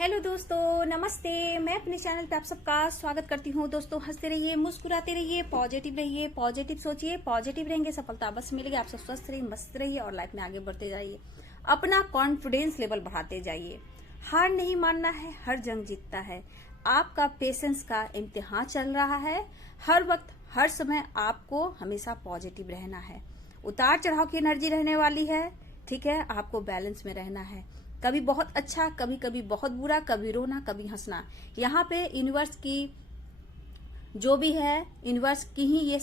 Hello दोस्तों, नमस्ते। मैं अपने चैनल पे आप सबका स्वागत करती हूँ। दोस्तों, हंसते रहिए, मुस्कुराते रहिए, पॉजिटिव रहिए, पॉजिटिव सोचिए, पॉजिटिव रहेंगे, सफलता बस मिलेगी। आप सब स्वस्थ रहिए, मस्त रहिए और लाइफ में आगे बढ़ते जाइए। अपना कॉन्फिडेंस लेवल बढ़ाते जाइए। हार नहीं मानना है, हर जंग जीतता है। आपका पेशेंस का इम्तिहान चल रहा है। हर वक्त हर समय आपको हमेशा पॉजिटिव रहना है। उतार चढ़ाव की एनर्जी रहने वाली है, ठीक है। आपको बैलेंस में रहना है। कभी बहुत अच्छा, कभी कभी बहुत बुरा, कभी रोना, कभी हंसना। यहाँ पे यूनिवर्स की जो भी है, यूनिवर्स की ही ये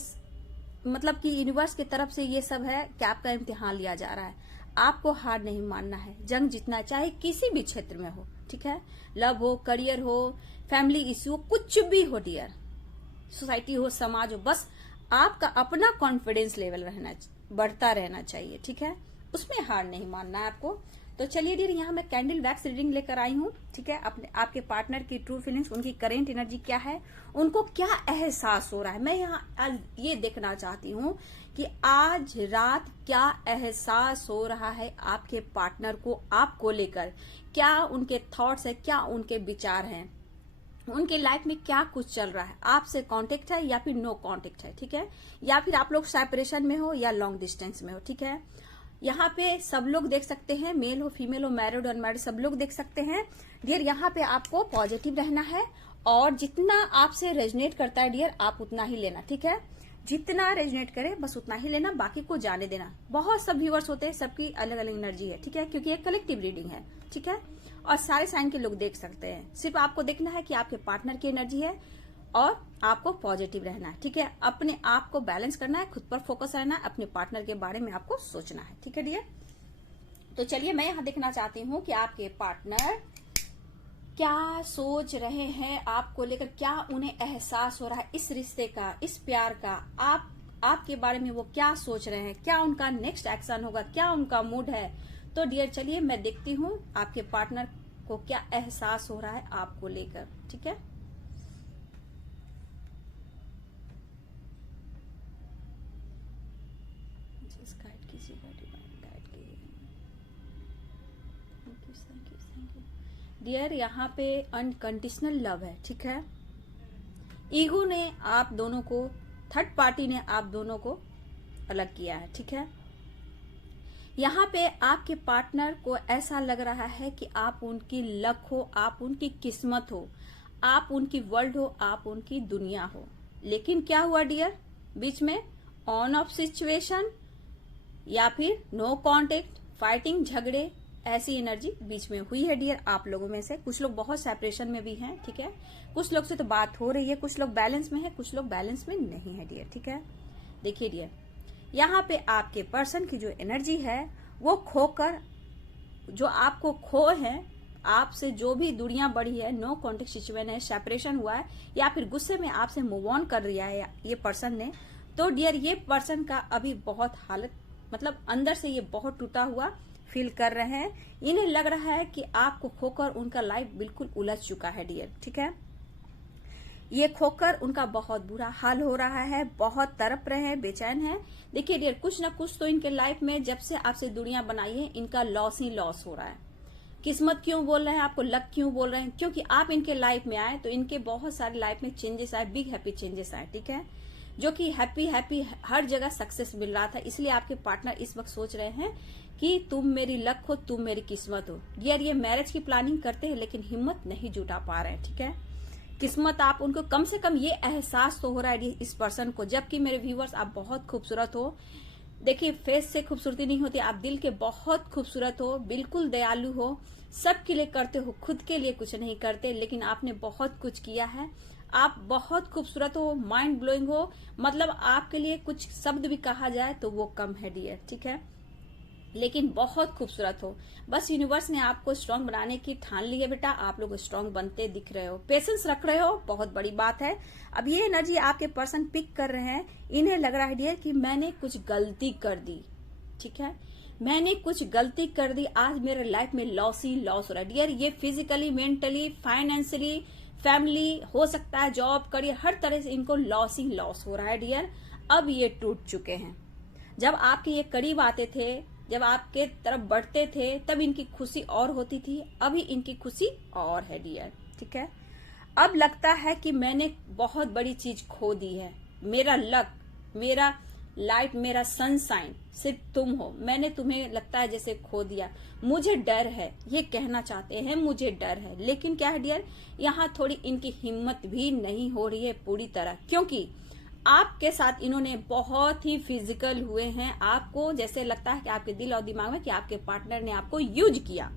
मतलब कि यूनिवर्स की तरफ से ये सब है कि आपका इम्तिहान लिया जा रहा है। आपको हार नहीं मानना है, जंग जीतना, चाहे किसी भी क्षेत्र में हो, ठीक है। लव हो, करियर हो, फैमिली इश्यू हो, कुछ भी हो डियर, सोसाइटी हो, समाज हो, बस आपका अपना कॉन्फिडेंस लेवल बढ़ता रहना चाहिए, ठीक है। उसमें हार नहीं मानना है आपको। तो चलिए डियर, यहाँ मैं कैंडल वैक्स रीडिंग लेकर आई हूँ, ठीक है। अपने आपके पार्टनर की ट्रू फीलिंग्स, उनकी करेंट एनर्जी क्या है, उनको क्या एहसास हो रहा है। मैं यहाँ आज ये देखना चाहती हूँ कि आज रात क्या एहसास हो रहा है आपके पार्टनर को आपको लेकर। क्या उनके थॉट्स है, क्या उनके विचार हैं, उनके लाइफ में क्या कुछ चल रहा है। आपसे कांटेक्ट है या फिर नो कांटेक्ट है, ठीक है। या फिर आप लोग सेपरेशन में हो या लॉन्ग डिस्टेंस में हो, ठीक है। यहाँ पे सब लोग देख सकते हैं, मेल हो, फीमेल हो, मैरिड अनमैरिड, सब लोग देख सकते हैं डियर। यहाँ पे आपको पॉजिटिव रहना है और जितना आपसे रेजनेट करता है डियर, आप उतना ही लेना, ठीक है। जितना रेजनेट करे बस उतना ही लेना, बाकी को जाने देना। बहुत सब व्यूअर्स होते हैं, सबकी अलग अलग एनर्जी है, ठीक है, क्योंकि ये कलेक्टिव रीडिंग है, ठीक है। और सारे साइन के लोग देख सकते हैं। सिर्फ आपको देखना है कि आपके पार्टनर की एनर्जी है और आपको पॉजिटिव रहना है, ठीक है। अपने आप को बैलेंस करना है, खुद पर फोकस रहना है, अपने पार्टनर के बारे में आपको सोचना है, ठीक है डियर। तो चलिए, मैं यहाँ देखना चाहती हूँ कि आपके पार्टनर क्या सोच रहे हैं आपको लेकर, क्या उन्हें एहसास हो रहा है इस रिश्ते का, इस प्यार का। आपके बारे में वो क्या सोच रहे हैं, क्या उनका नेक्स्ट एक्शन होगा, क्या उनका मूड है। तो डियर चलिए, मैं देखती हूँ आपके पार्टनर को क्या एहसास हो रहा है आपको लेकर, ठीक है। गाइड कीजिएगा, डिवाइन गाइड कीजिएगा। डियर, यहाँ पे अनकंडीशनल लव है, ठीक है। ईगो ने आप दोनों को, थर्ड पार्टी ने आप दोनों को अलग किया है, ठीक है। यहाँ पे आपके पार्टनर को ऐसा लग रहा है कि आप उनकी लक हो, आप उनकी किस्मत हो, आप उनकी वर्ल्ड हो, आप उनकी दुनिया हो। लेकिन क्या हुआ डियर, बीच में ऑन ऑफ सिचुएशन या फिर नो कांटेक्ट, फाइटिंग, झगड़े, ऐसी एनर्जी बीच में हुई है डियर। आप लोगों में से कुछ लोग बहुत सेपरेशन में भी हैं, ठीक है। कुछ लोग से तो बात हो रही है, कुछ लोग बैलेंस में है, कुछ लोग बैलेंस में नहीं है डियर, ठीक है। देखिए डियर, यहाँ पे आपके पर्सन की जो एनर्जी है वो खोकर, जो आपको खो है, आपसे जो भी दूरियां बढ़ी है, नो कांटेक्ट सिचुएशन है, सेपरेशन हुआ है, या फिर गुस्से में आपसे मूव ऑन कर दिया है ये पर्सन ने, तो डियर ये पर्सन का अभी बहुत हालत, मतलब अंदर से ये बहुत टूटा हुआ फील कर रहे हैं। इन्हें लग रहा है कि आपको खोकर उनका लाइफ बिल्कुल उलझ चुका है डियर, ठीक है। ये खोकर उनका बहुत बुरा हाल हो रहा है, बहुत तड़प रहे हैं, बेचैन है। देखिए डियर, कुछ ना कुछ तो इनके लाइफ में जब से आपसे दूरियां बनाई है, इनका लॉस ही लॉस हो रहा है। किस्मत क्यों बोल रहे हैं आपको, लक क्यों बोल रहे हैं, क्योंकि आप इनके लाइफ में आए तो इनके बहुत सारे लाइफ में चेंजेस आए, बिग हैप्पी चेंजेस आए, ठीक है। जो कि हैप्पी हर जगह सक्सेस मिल रहा था, इसलिए आपके पार्टनर इस वक्त सोच रहे हैं कि तुम मेरी लक हो, तुम मेरी किस्मत हो। यार ये मैरिज की प्लानिंग करते हैं लेकिन हिम्मत नहीं जुटा पा रहे हैं, ठीक है। किस्मत आप उनको, कम से कम ये एहसास तो हो रहा है इस पर्सन को। जबकि मेरे व्यूवर्स, आप बहुत खूबसूरत हो। देखिए, फेस से खूबसूरती नहीं होती, आप दिल के बहुत खूबसूरत हो, बिल्कुल दयालु हो, सबके लिए करते हो, खुद के लिए कुछ नहीं करते। लेकिन आपने बहुत कुछ किया है, आप बहुत खूबसूरत हो, माइंड ब्लोइंग हो, मतलब आपके लिए कुछ शब्द भी कहा जाए तो वो कम है डियर, ठीक है। लेकिन बहुत खूबसूरत हो। बस यूनिवर्स ने आपको स्ट्रांग बनाने की ठान ली है बेटा, आप लोग स्ट्रांग बनते दिख रहे हो, पेशेंस रख रहे हो, बहुत बड़ी बात है। अब ये एनर्जी आपके पर्सन पिक कर रहे हैं, इन्हें लग रहा है डियर कि मैंने कुछ गलती कर दी, ठीक है। मैंने कुछ गलती कर दी, आज मेरे लाइफ में लॉस ही लॉस हो रहा है डियर। ये फिजिकली, मेंटली, फाइनेंशियली, फैमिली, हो सकता है जॉब, करियर, हर तरह से इनको लॉस ही लॉस हो रहा है डियर। अब ये टूट चुके हैं। जब आपके ये करीब आते थे, जब आपके तरफ बढ़ते थे तब इनकी खुशी और होती थी, अभी इनकी खुशी और है डियर। ठीक है, अब लगता है कि मैंने बहुत बड़ी चीज खो दी है। मेरा लक, मेरा लाइट, मेरा सनशाइन सिर्फ तुम हो। मैंने तुम्हें लगता है जैसे खो दिया। मुझे डर है, ये कहना चाहते हैं मुझे डर है। लेकिन क्या है डियर, यहाँ थोड़ी इनकी हिम्मत भी नहीं हो रही है पूरी तरह, क्योंकि आपके साथ इन्होंने बहुत ही फिजिकल हुए हैं। आपको जैसे लगता है कि आपके दिल और दिमाग में कि आपके पार्टनर ने आपको यूज किया,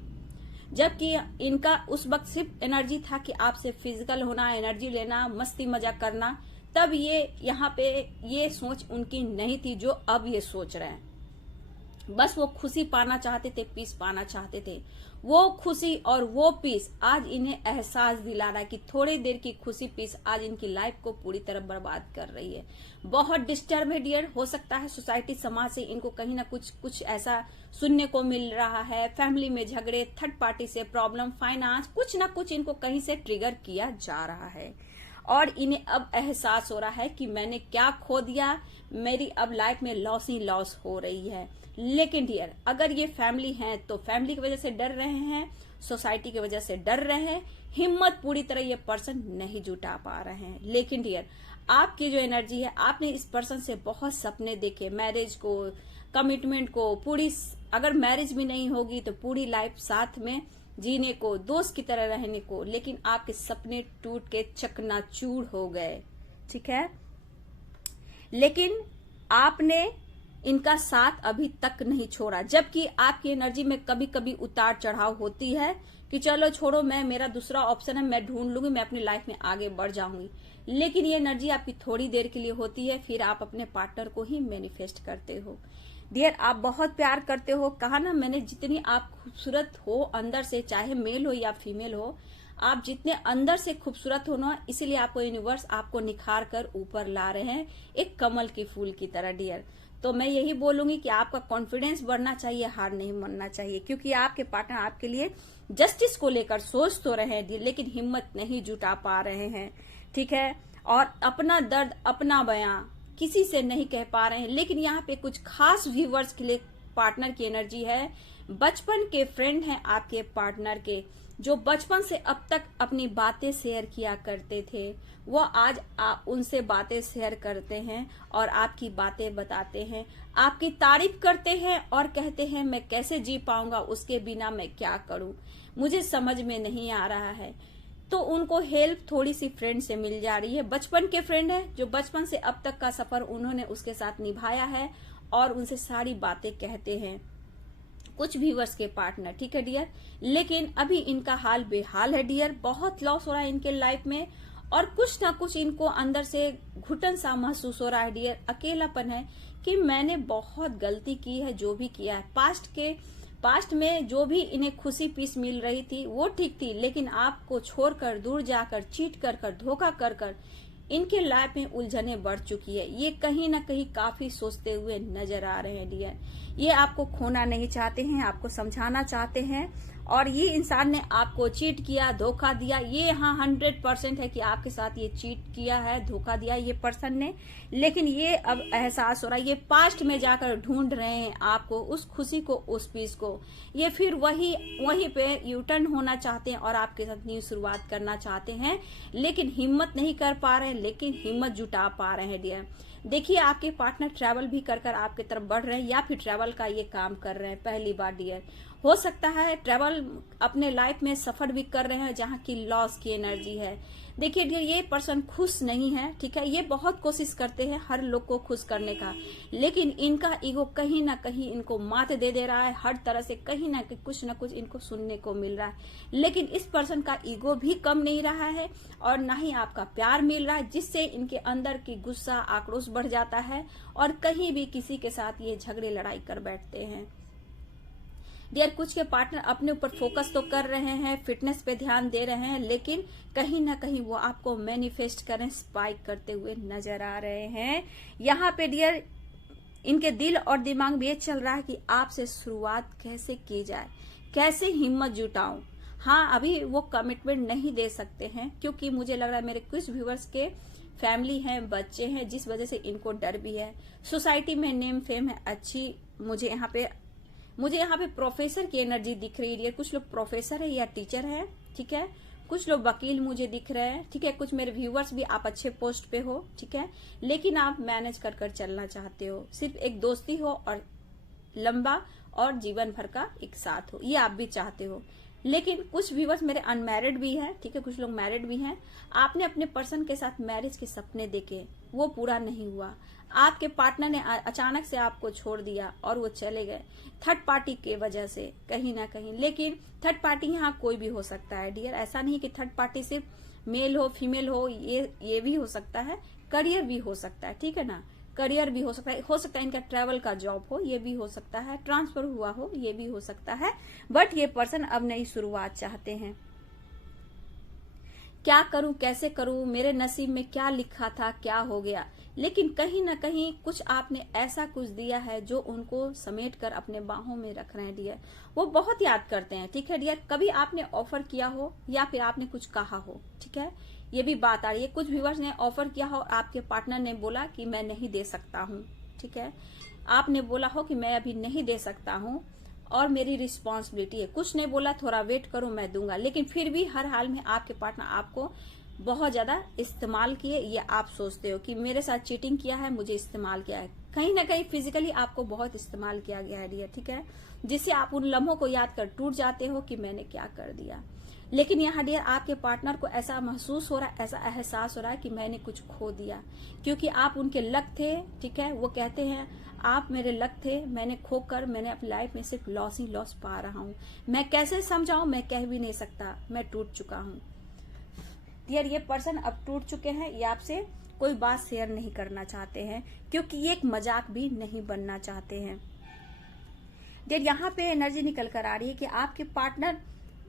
जबकि इनका उस वक्त सिर्फ एनर्जी था कि आपसे फिजिकल होना, एनर्जी लेना, मस्ती मजाक करना। तब ये यहाँ पे ये सोच उनकी नहीं थी जो अब ये सोच रहे हैं। बस वो खुशी पाना चाहते थे, पीस पाना चाहते थे। वो खुशी और वो पीस आज इन्हें एहसास दिला रहा है कि थोड़ी देर की खुशी पीस आज इनकी लाइफ को पूरी तरह बर्बाद कर रही है। बहुत डिस्टर्ब है डियर। हो सकता है सोसाइटी, समाज से इनको कहीं ना कुछ ऐसा सुनने को मिल रहा है। फैमिली में झगड़े, थर्ड पार्टी से प्रॉब्लम, फाइनेंस, कुछ ना कुछ इनको कहीं से ट्रिगर किया जा रहा है और इन्हें अब एहसास हो रहा है कि मैंने क्या खो दिया, मेरी अब लाइफ में लॉस ही लॉस हो रही है। लेकिन डियर, अगर ये फैमिली है तो फैमिली की वजह से डर रहे हैं, सोसाइटी की वजह से डर रहे हैं, हिम्मत पूरी तरह ये पर्सन नहीं जुटा पा रहे हैं। लेकिन डियर, आपकी जो एनर्जी है, आपने इस पर्सन से बहुत सपने देखे, मैरिज को, कमिटमेंट को, पूरी, अगर मैरिज भी नहीं होगी तो पूरी लाइफ साथ में जीने को, दोस्त की तरह रहने को। लेकिन आपके सपने टूट के चकनाचूर हो गए। ठीक है, लेकिन आपने इनका साथ अभी तक नहीं छोड़ा, जबकि आपकी एनर्जी में कभी कभी उतार चढ़ाव होती है कि चलो छोड़ो, मैं, मेरा दूसरा ऑप्शन है, मैं ढूंढ लूंगी, मैं अपनी लाइफ में आगे बढ़ जाऊंगी। लेकिन ये एनर्जी आपकी थोड़ी देर के लिए होती है, फिर आप अपने पार्टनर को ही मैनिफेस्ट करते हो। डियर, आप बहुत प्यार करते हो। कहा ना मैंने, जितनी आप खूबसूरत हो अंदर से, चाहे मेल हो या फीमेल हो, आप जितने अंदर से खूबसूरत हो ना, इसीलिए आपको यूनिवर्स आपको निखार कर ऊपर ला रहे हैं, एक कमल की फूल की तरह डियर। तो मैं यही बोलूंगी कि आपका कॉन्फिडेंस बढ़ना चाहिए, हार नहीं मानना चाहिए, क्योंकि आपके पार्टनर आपके लिए जस्टिस को लेकर सोच तो रहे हैं लेकिन हिम्मत नहीं जुटा पा रहे हैं। ठीक है, और अपना दर्द, अपना बयां किसी से नहीं कह पा रहे हैं। लेकिन यहाँ पे कुछ खास व्यूवर्स के लिए पार्टनर की एनर्जी है। बचपन के फ्रेंड हैं आपके पार्टनर के, जो बचपन से अब तक अपनी बातें शेयर किया करते थे, वो आज उनसे बातें शेयर करते हैं और आपकी बातें बताते हैं, आपकी तारीफ करते हैं और कहते हैं मैं कैसे जी पाऊंगा, उसके बिना मैं क्या करूं, मुझे समझ में नहीं आ रहा है। तो उनको हेल्प थोड़ी सी फ्रेंड से मिल जा रही है। बचपन के फ्रेंड है, जो बचपन से अब तक का सफर उन्होंने उसके साथ निभाया है और उनसे सारी बातें कहते हैं कुछ व्यूअर्स के पार्टनर। ठीक है डियर, लेकिन अभी इनका हाल बेहाल है डियर। बहुत लॉस हो रहा है इनके लाइफ में और कुछ ना कुछ इनको अंदर से घुटन सा महसूस हो रहा है डियर। अकेलापन है कि मैंने बहुत गलती की है, जो भी किया है, पास्ट में जो भी इन्हें खुशी पीस मिल रही थी वो ठीक थी, लेकिन आपको छोड़कर, दूर जाकर, चीट कर कर, धोखा कर कर इनके लाइफ में उलझने बढ़ चुकी है। ये कहीं ना कहीं काफी सोचते हुए नजर आ रहे हैं डियर। ये आपको खोना नहीं चाहते हैं, आपको समझाना चाहते हैं और ये इंसान ने आपको चीट किया, धोखा दिया। ये यहाँ 100% है कि आपके साथ ये चीट किया है, धोखा दिया ये पर्सन ने। लेकिन ये अब एहसास हो रहा है, ये पास्ट में जाकर ढूंढ रहे हैं आपको, उस खुशी को, उस पीस को। ये फिर वही पे यूटर्न होना चाहते हैं और आपके साथ न्यू शुरुआत करना चाहते हैं, लेकिन हिम्मत नहीं कर पा रहे हैं, लेकिन हिम्मत जुटा पा रहे हैं डियर। देखिए, आपके पार्टनर ट्रैवल भी कर कर आपकी तरफ बढ़ रहे हैं या फिर ट्रैवल का ये काम कर रहे हैं पहली बार डियर। हो सकता है ट्रैवल अपने लाइफ में सफर भी कर रहे हैं जहाँ की लॉस की एनर्जी है। देखिए डियर, ये पर्सन खुश नहीं है। ठीक है, ये बहुत कोशिश करते हैं हर लोग को खुश करने का, लेकिन इनका ईगो कहीं ना कहीं इनको मात दे रहा है। हर तरह से कहीं ना कहीं कुछ ना कुछ इनको सुनने को मिल रहा है, लेकिन इस पर्सन का ईगो भी कम नहीं रहा है और ना ही आपका प्यार मिल रहा है, जिससे इनके अंदर की गुस्सा, आक्रोश बढ़ जाता है और कहीं भी किसी के साथ ये झगड़े लड़ाई कर बैठते हैं। डियर, कुछ के पार्टनर अपने ऊपर फोकस तो कर रहे हैं, फिटनेस पे ध्यान दे रहे हैं, लेकिन कहीं ना कहीं वो आपको मैनिफेस्ट करें स्पाइक करते हुए नजर आ रहे हैं। यहाँ पे डियर, इनके दिल और दिमाग में ये चल रहा है कि आपसे शुरुआत कैसे की जाए, कैसे हिम्मत जुटाऊं। हाँ, अभी वो कमिटमेंट नहीं दे सकते हैं क्योंकि मुझे लग रहा है मेरे कुछ व्यूअर्स के फैमिली हैं, बच्चे हैं, जिस वजह से इनको डर भी है। सोसाइटी में नेम फेम है अच्छी, मुझे यहाँ पे मुझे यहाँ पे प्रोफेसर की एनर्जी दिख रही है। कुछ लोग प्रोफेसर है या टीचर है, ठीक है। कुछ लोग वकील मुझे दिख रहे हैं, ठीक है। कुछ मेरे व्यूअर्स भी आप अच्छे पोस्ट पे हो, ठीक है, लेकिन आप मैनेज कर कर चलना चाहते हो। सिर्फ एक दोस्ती हो और लंबा और जीवन भर का एक साथ हो, ये आप भी चाहते हो। लेकिन कुछ व्यूअर्स मेरे अनमैरिड भी हैं, ठीक है, कुछ लोग मैरिड भी हैं। आपने अपने पर्सन के साथ मैरिज के सपने देखे, वो पूरा नहीं हुआ। आपके पार्टनर ने अचानक से आपको छोड़ दिया और वो चले गए थर्ड पार्टी के वजह से कहीं ना कहीं। लेकिन थर्ड पार्टी यहाँ कोई भी हो सकता है डियर, ऐसा नहीं कि थर्ड पार्टी सिर्फ मेल हो फीमेल हो, ये भी हो सकता है। करियर भी हो सकता है, ठीक है ना, करियर भी हो सकता है इनका ट्रैवल का जॉब हो, ये भी हो सकता है, ट्रांसफर हुआ हो, ये भी हो सकता है। बट ये पर्सन अब नई शुरुआत चाहते हैं। क्या करूं, कैसे करूं, मेरे नसीब में क्या लिखा था, क्या हो गया। लेकिन कहीं ना कहीं कुछ आपने ऐसा कुछ दिया है जो उनको समेट कर अपने बाहों में रख रहे हैं डियर। वो बहुत याद करते हैं, ठीक है डियर। कभी आपने ऑफर किया हो या फिर आपने कुछ कहा हो, ठीक है, ये भी बात आ रही है। कुछ व्यूअर्स ने ऑफर किया हो, आपके पार्टनर ने बोला कि मैं नहीं दे सकता हूँ, ठीक है। आपने बोला हो कि मैं अभी नहीं दे सकता हूँ और मेरी रिस्पॉन्सिबिलिटी है। कुछ ने बोला थोड़ा वेट करो मैं दूंगा, लेकिन फिर भी हर हाल में आपके पार्टनर आपको बहुत ज्यादा इस्तेमाल किए। ये आप सोचते हो कि मेरे साथ चीटिंग किया है, मुझे इस्तेमाल किया है। कहीं ना कहीं फिजिकली आपको बहुत इस्तेमाल किया गया है डियर, ठीक है, जिससे आप उन लम्हों को याद कर टूट जाते हो कि मैंने क्या कर दिया। लेकिन यहाँ डियर आपके पार्टनर को ऐसा महसूस हो रहा है, ऐसा एहसास हो रहा है कि मैंने कुछ खो दिया, क्योंकि आप उनके लक थे, ठीक है। वो कहते हैं आप मेरे लक थे, मैंने खोकर मैंने अपनी लाइफ में सिर्फ लॉस ही लॉस पा रहा हूँ। मैं कैसे समझाऊं, मैं कह भी नहीं सकता, मैं टूट चुका हूँ डियर। ये पर्सन अब टूट चुके हैं, ये आपसे कोई बात शेयर नहीं करना चाहते हैं, क्योंकि ये एक मजाक भी नहीं बनना चाहते हैं डियर। यहाँ पे एनर्जी निकल कर आ रही है कि आपके पार्टनर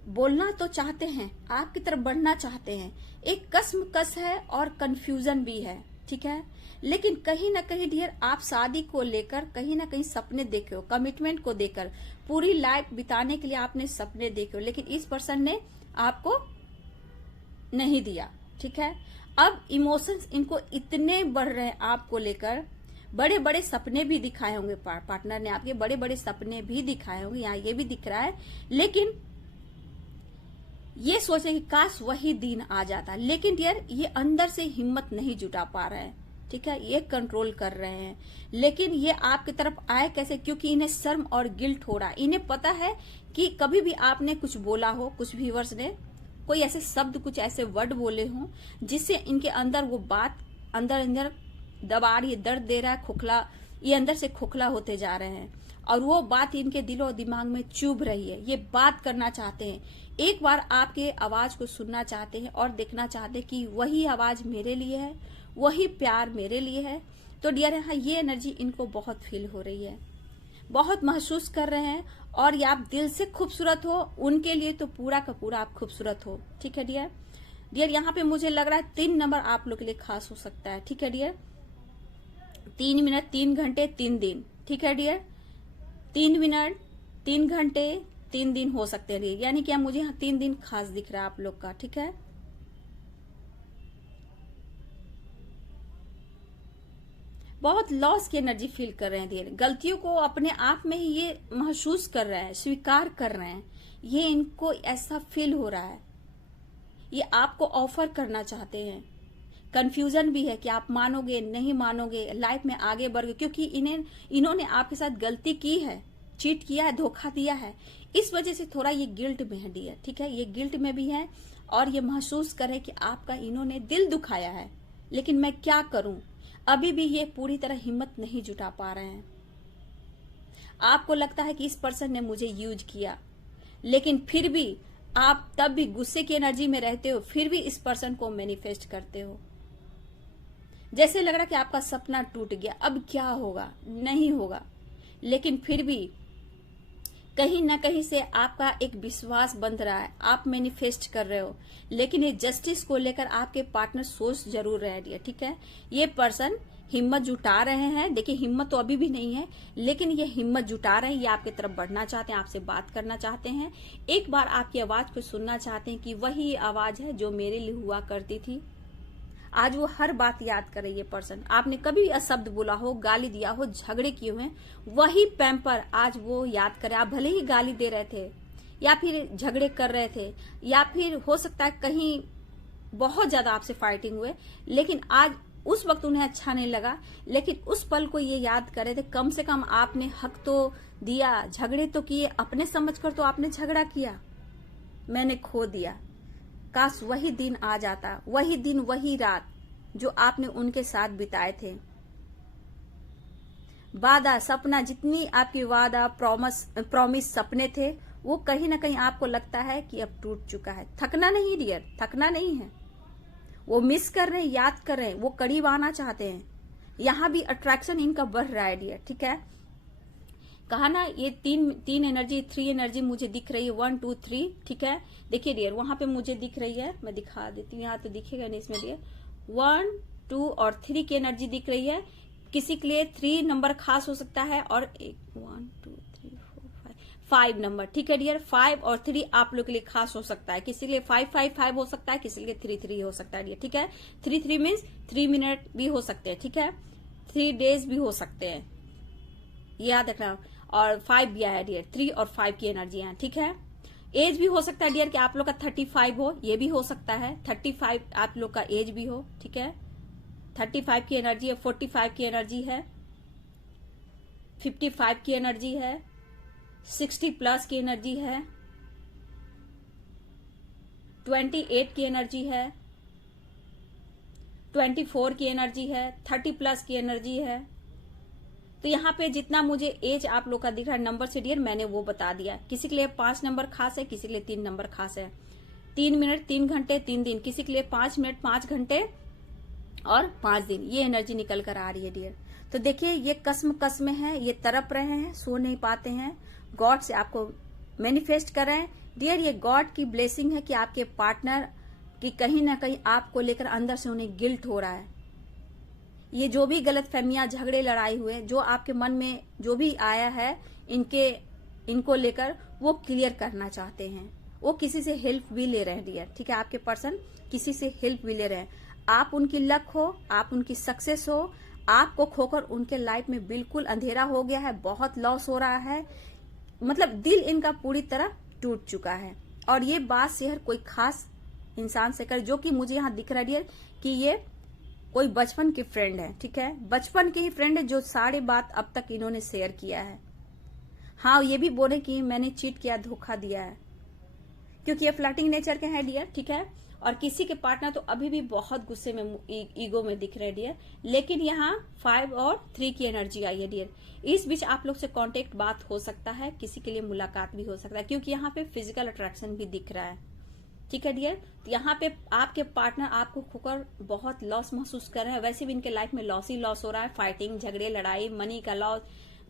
बोलना तो चाहते हैं, आपकी तरफ बढ़ना चाहते हैं, एक कसमकस है और कंफ्यूजन भी है, ठीक है। लेकिन कहीं ना कहीं डियर आप शादी को लेकर कहीं ना कहीं सपने देखे हो, कमिटमेंट को देकर पूरी लाइफ बिताने के लिए आपने सपने देखे हो, लेकिन इस पर्सन ने आपको नहीं दिया, ठीक है। अब इमोशंस इनको इतने बढ़ रहे हैं आपको लेकर, बड़े बड़े सपने भी दिखाए होंगे पार्टनर ने, आपके बड़े बड़े सपने भी दिखाए होंगे, यहाँ ये भी दिख रहा है। लेकिन ये सोचे कि काश वही दिन आ जाता, लेकिन यार ये अंदर से हिम्मत नहीं जुटा पा रहे हैं, ठीक है, ये कंट्रोल कर रहे हैं। लेकिन ये आपकी तरफ आए कैसे, क्योंकि इन्हें शर्म और गिल्ट हो रहा है। इन्हें पता है कि कभी भी आपने कुछ बोला हो, कुछ व्यूअर्स ने कोई ऐसे शब्द, कुछ ऐसे वर्ड बोले हों जिससे इनके अंदर वो बात अंदर अंदर दबा रही है, दर्द दे रहा है, खोखला, ये अंदर से खोखला होते जा रहे हैं और वो बात इनके दिल और दिमाग में चुभ रही है। ये बात करना चाहते हैं, एक बार आपके आवाज को सुनना चाहते हैं और देखना चाहते हैं कि वही आवाज मेरे लिए है, वही प्यार मेरे लिए है। तो डियर यहाँ ये एनर्जी इनको बहुत फील हो रही है, बहुत महसूस कर रहे हैं। और ये आप दिल से खूबसूरत हो, उनके लिए तो पूरा का पूरा आप खूबसूरत हो, ठीक है डियर। डियर यहाँ पे मुझे लग रहा है 3 नंबर आप लोग के लिए खास हो सकता है, ठीक है डियर। 3 मिनट 3 घंटे 3 दिन, ठीक है डियर। 3 मिनट 3 घंटे 3 दिन हो सकते हैं, यानी कि मुझे यहाँ 3 दिन खास दिख रहा है आप लोग का, ठीक है। बहुत लॉस की एनर्जी फील कर रहे हैं डियर, गलतियों को अपने आप में ही ये महसूस कर रहे हैं, स्वीकार कर रहे हैं, ये इनको ऐसा फील हो रहा है। ये आपको ऑफर करना चाहते हैं, कंफ्यूजन भी है कि आप मानोगे नहीं मानोगे, लाइफ में आगे बढ़ गए, क्योंकि इन्होंने आपके साथ गलती की है, चीट किया है, धोखा दिया है, इस वजह से थोड़ा ये गिल्ट में है डियर, ठीक है। ये गिल्ट में भी है और ये महसूस करे कि आपका इन्होंने दिल दुखाया है, लेकिन मैं क्या करूं, अभी भी ये पूरी तरह हिम्मत नहीं जुटा पा रहे हैं। आपको लगता है कि इस पर्सन ने मुझे यूज किया, लेकिन फिर भी आप तब भी गुस्से की एनर्जी में रहते हो, फिर भी इस पर्सन को मैनिफेस्ट करते हो। जैसे लग रहा कि आपका सपना टूट गया, अब क्या होगा, नहीं होगा, लेकिन फिर भी कहीं ना कहीं से आपका एक विश्वास बंध रहा है, आप मैनिफेस्ट कर रहे हो। लेकिन ये जस्टिस को लेकर आपके पार्टनर सोच जरूर रहे हैं, ठीक है। ये पर्सन हिम्मत जुटा रहे हैं, देखिए हिम्मत तो अभी भी नहीं है, लेकिन ये हिम्मत जुटा रहे हैं, ये आपकी तरफ बढ़ना चाहते हैं, आपसे बात करना चाहते हैं, एक बार आपकी आवाज को सुनना चाहते हैं कि वही आवाज है जो मेरे लिए हुआ करती थी। आज वो हर बात याद करे ये पर्सन। आपने कभी अशब्द बोला हो, गाली दिया हो, झगड़े किए हुए, वही पैम्पर आज वो याद करे। आप भले ही गाली दे रहे थे या फिर झगड़े कर रहे थे या फिर हो सकता है कहीं बहुत ज्यादा आपसे फाइटिंग हुए, लेकिन आज उस वक्त उन्हें अच्छा नहीं लगा, लेकिन उस पल को ये याद करे थे कम से कम आपने हक तो दिया, झगड़े तो किए, अपने समझकर तो आपने झगड़ा किया, मैंने खो दिया। काश वही दिन आ जाता, वही दिन वही रात जो आपने उनके साथ बिताए थे। वादा सपना, जितनी आपकी वादा प्रॉमिस सपने थे, वो कहीं ना कहीं आपको लगता है कि अब टूट चुका है। थकना नहीं डियर, थकना नहीं है। वो मिस कर रहे हैं, याद कर रहे हैं, वो करीब आना चाहते हैं। यहां भी अट्रैक्शन इनका बढ़ रहा है डियर, ठीक है। कहा ना ये तीन एनर्जी, 3 एनर्जी मुझे दिख रही है, 1 2 3, ठीक है। देखिए डियर, वहां पे मुझे दिख रही है, मैं दिखा देती हूँ, यहाँ तो दिखेगा नहीं इसमें डियर। 1 2 और 3 की एनर्जी दिख रही है। किसी के लिए 3 नंबर खास हो सकता है और 1 2 3 4 5 नंबर, ठीक है डियर। 5 और 3 आप लोग के लिए खास हो सकता है। किसी के लिए 5 5 5 हो सकता है, किसी के लिए 3 3 हो सकता है डियर, ठीक है। 3 3 मीन्स 3 मिनट भी हो सकते हैं, ठीक है। 3 डेज भी हो सकते हैं, याद रखना। और 5 भी आया डियर, 3 और 5 की एनर्जी है, ठीक है। एज भी हो सकता है डियर कि आप लोग का 35 हो, ये भी हो सकता है। 35 आप लोग का एज भी हो, ठीक है। 35 की एनर्जी है, 45 की एनर्जी है, 55 की एनर्जी है, 60 प्लस की एनर्जी है, 28 की एनर्जी है, 24 की एनर्जी है, 30 प्लस की एनर्जी है। तो यहाँ पे जितना मुझे एज आप लोग का दिख रहा है नंबर से डियर, मैंने वो बता दिया। किसी के लिए 5 नंबर खास है, किसी के लिए 3 नंबर खास है। 3 मिनट 3 घंटे 3 दिन, किसी के लिए 5 मिनट 5 घंटे और 5 दिन, ये एनर्जी निकल कर आ रही है डियर। तो देखिए ये कसम है, ये तड़प रहे हैं, सो नहीं पाते हैं, गॉड से आपको मैनिफेस्ट कर रहे हैं डियर। ये गॉड की ब्लेसिंग है कि आपके पार्टनर की कहीं ना कहीं आपको लेकर अंदर से उन्हें गिल्ट हो रहा है। ये जो भी गलत फहमियां, झगड़े, लड़ाई हुए, जो आपके मन में जो भी आया है इनको लेकर, वो क्लियर करना चाहते हैं। वो किसी से हेल्प भी ले रहे हैं डियर, ठीक है। आपके पर्सन किसी से हेल्प भी ले रहे हैं। आप उनकी लक हो, आप उनकी सक्सेस हो, आपको खोकर उनके लाइफ में बिल्कुल अंधेरा हो गया है, बहुत लॉस हो रहा है, मतलब दिल इनका पूरी तरह टूट चुका है। और ये बात शेयर कोई खास इंसान से कर, जो कि मुझे यहाँ दिख रहा है डियर कि ये कोई बचपन के फ्रेंड है, ठीक है। बचपन के ही फ्रेंड है, जो सारी बात अब तक इन्होंने शेयर किया है। हाँ, ये भी बोले कि मैंने चीट किया, धोखा दिया है, क्योंकि ये फ्लर्टिंग नेचर के हैं डियर, ठीक है। और किसी के पार्टनर तो अभी भी बहुत गुस्से में, ईगो में दिख रहे हैं डियर। लेकिन यहाँ 5 और 3 की एनर्जी आई है डियर। इस बीच आप लोग से कांटेक्ट बात हो सकता है, किसी के लिए मुलाकात भी हो सकता है, क्योंकि यहाँ पे फिजिकल अट्रैक्शन भी दिख रहा है, ठीक है डियर। तो यहाँ पे आपके पार्टनर आपको खोकर बहुत लॉस महसूस कर रहे हैं। वैसे भी इनके लाइफ में लॉस ही लॉस हो रहा है, फाइटिंग, झगड़े, लड़ाई, मनी का लॉस,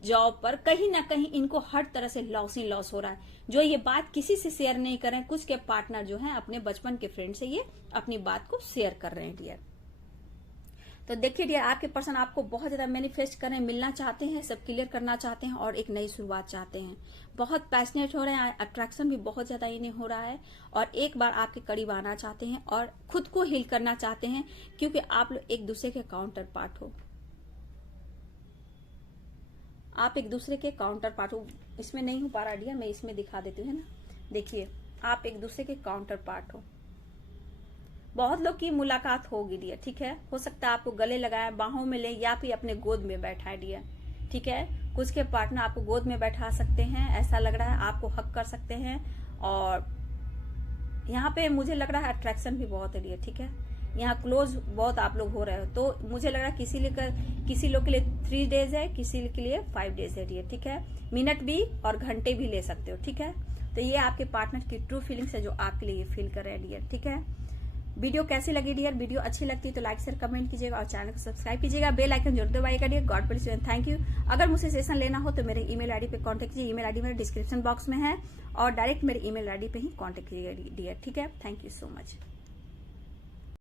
जॉब पर कहीं ना कहीं इनको हर तरह से लॉस ही लॉस हो रहा है। जो ये बात किसी से शेयर नहीं कर रहे हैं, कुछ के पार्टनर जो हैं अपने बचपन के फ्रेंड से ये अपनी बात को शेयर कर रहे हैं डियर। तो देखिए डियर, आपके पर्सन आपको बहुत ज्यादा मैनिफेस्ट कर रहे हैं, मिलना चाहते हैं, सब क्लियर करना चाहते हैं और एक नई शुरुआत चाहते हैं। बहुत पैशनेट हो रहे हैं, अट्रैक्शन भी बहुत ज्यादा इन्हें हो रहा है और एक बार आपके करीब आना चाहते हैं और खुद को हील करना चाहते हैं, क्योंकि आप लोग एक दूसरे के काउंटर पार्ट हो। आप एक दूसरे के काउंटर पार्ट हो। इसमें नहीं हो पा रहा डियर, मैं इसमें दिखा देती हूँ, है ना। देखिए, आप एक दूसरे के काउंटर पार्ट हो। बहुत लोग की मुलाकात होगी डियर, ठीक है। हो सकता है आपको गले लगाए, बाहों में ले या फिर अपने गोद में बैठाए डियर, ठीक है। कुछ के पार्टनर आपको गोद में बैठा सकते हैं, ऐसा लग रहा है, आपको हक कर सकते हैं। और यहाँ पे मुझे लग रहा है अट्रैक्शन भी बहुत है डियर, ठीक है। यहाँ क्लोज बहुत आप लोग हो रहे हो, तो मुझे लग रहा है किसी लोग के लिए 3 डेज है, किसी के लिए 5 डेज है डियर, ठीक है। मिनट भी और घंटे भी ले सकते हो, ठीक है। तो ये आपके पार्टनर की ट्रू फीलिंग्स है जो आपके लिए फील कर रहे हैं डियर, ठीक है। वीडियो कैसी लगी डियर? वीडियो अच्छी लगती है तो लाइक शेयर कमेंट कीजिएगा और चैनल को सब्सक्राइब कीजिएगा, बेल आइकन जरूर दबाइएगा dear. God bless you and thank you. अगर मुझसे सेशन लेना हो तो मेरे ईमेल आईडी पे कांटेक्ट कीजिए। ईमेल आईडी मेरे डिस्क्रिप्शन बॉक्स में है और डायरेक्ट मेरे ईमेल आईडी पे ही कांटेक्ट कीजिएगा डियर, ठीक है। Thank you so much.